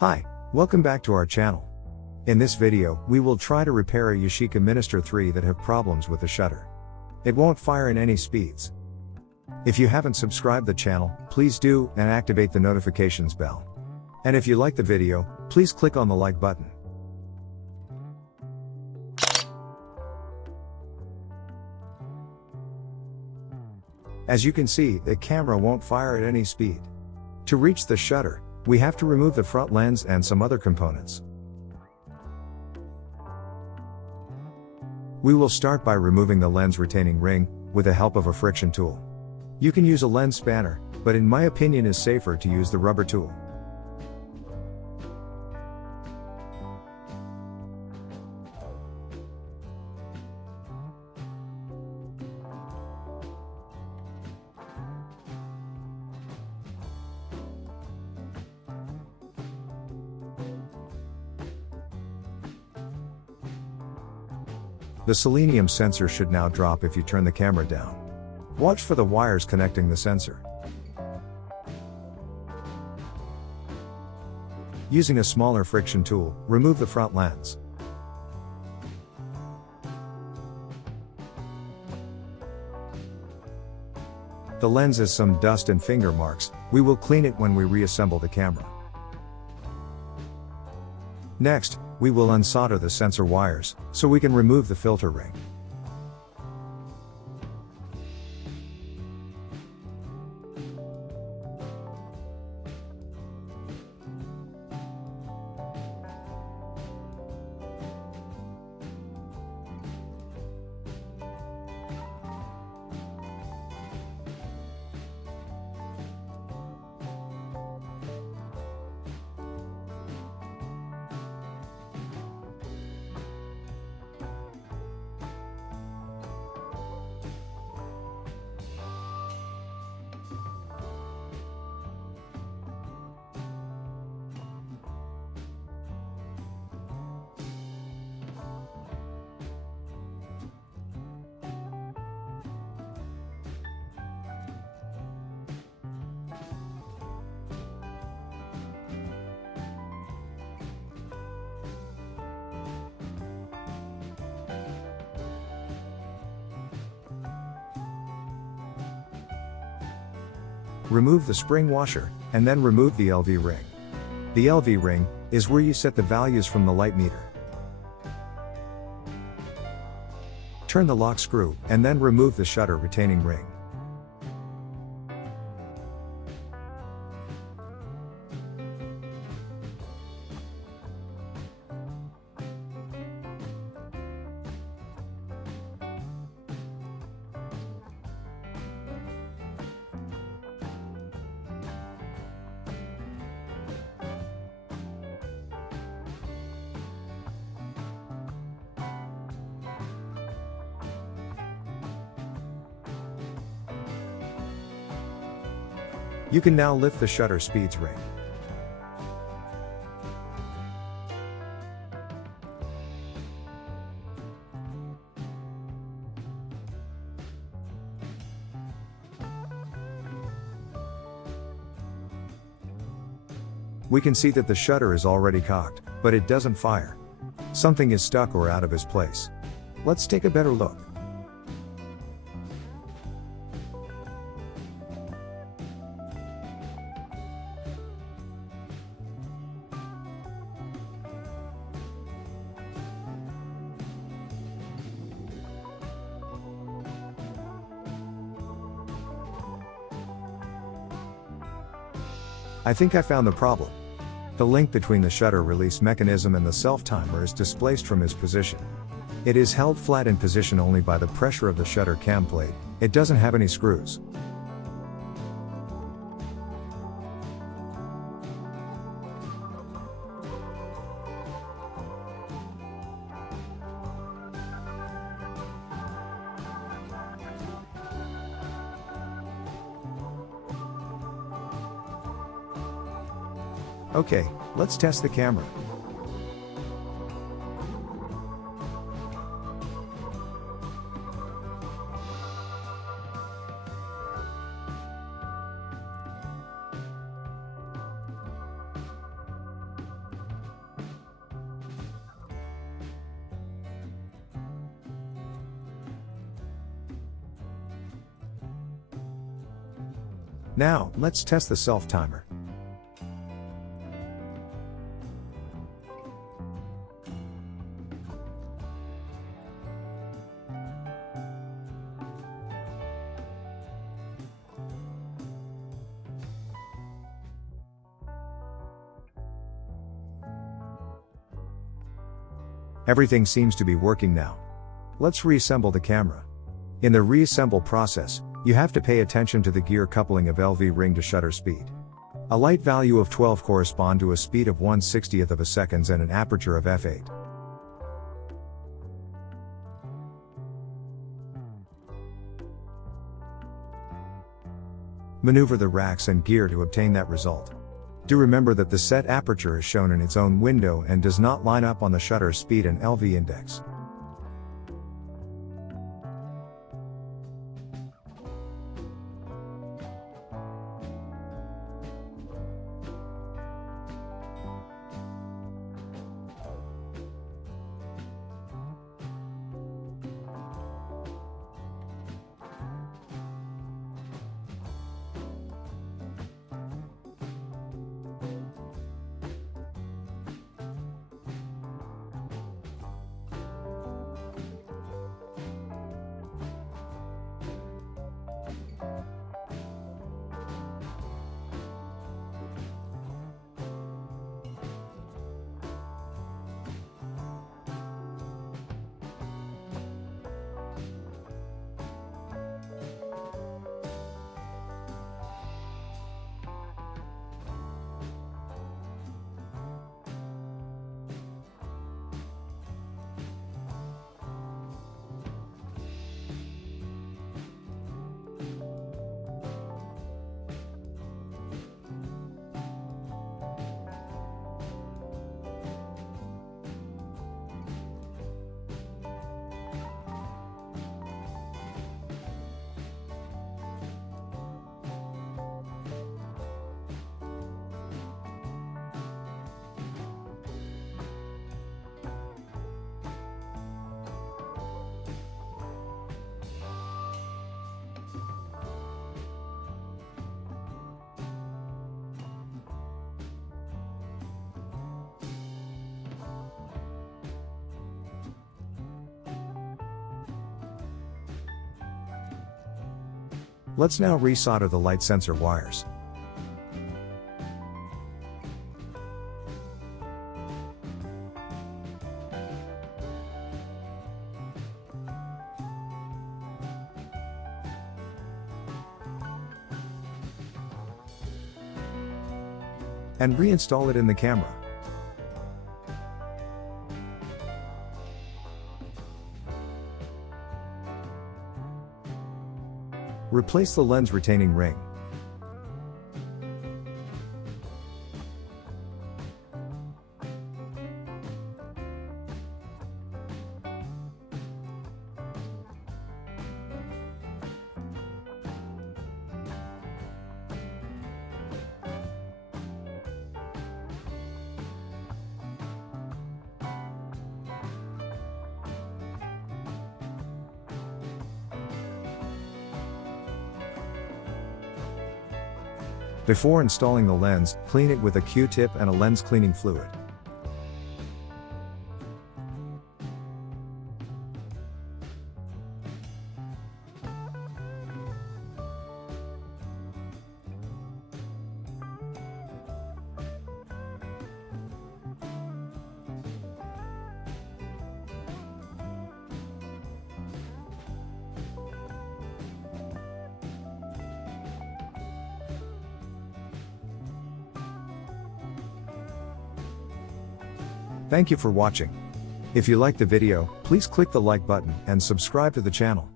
Hi, welcome back to our channel. In this video, we will try to repair a Yashica Minister III that have problems with the shutter. It won't fire in any speeds. If you haven't subscribed the channel, please do, and activate the notifications bell. And if you like the video, please click on the like button. As you can see, the camera won't fire at any speed. To reach the shutter, we have to remove the front lens and some other components. We will start by removing the lens retaining ring, with the help of a friction tool. You can use a lens spanner, but in my opinion is safer to use the rubber tool. The selenium sensor should now drop if you turn the camera down. Watch for the wires connecting the sensor. Using a smaller friction tool, remove the front lens. The lens has some dust and finger marks. We will clean it when we reassemble the camera. Next, we will unsolder the sensor wires, so we can remove the filter ring. Remove the spring washer, and then remove the LV ring. The LV ring is where you set the values from the light meter. Turn the lock screw, and then remove the shutter retaining ring. You can now lift the shutter speeds ring. We can see that the shutter is already cocked, but it doesn't fire. Something is stuck or out of its place. Let's take a better look. I think I found the problem. The link between the shutter release mechanism and the self-timer is displaced from its position. It is held flat in position only by the pressure of the shutter cam plate. It doesn't have any screws. Okay, let's test the camera. Now, let's test the self-timer. Everything seems to be working now. Let's reassemble the camera. In the reassemble process, you have to pay attention to the gear coupling of LV ring to shutter speed. A light value of 12 correspond to a speed of 1/60th of a second and an aperture of f8. Maneuver the racks and gear to obtain that result. Do remember that the set aperture is shown in its own window and does not line up on the shutter speed and LV index. Let's now resolder the light sensor wires. And reinstall it in the camera. Replace the lens retaining ring. Before installing the lens, clean it with a Q-tip and a lens cleaning fluid. Thank you for watching. If you liked the video, please click the like button and subscribe to the channel.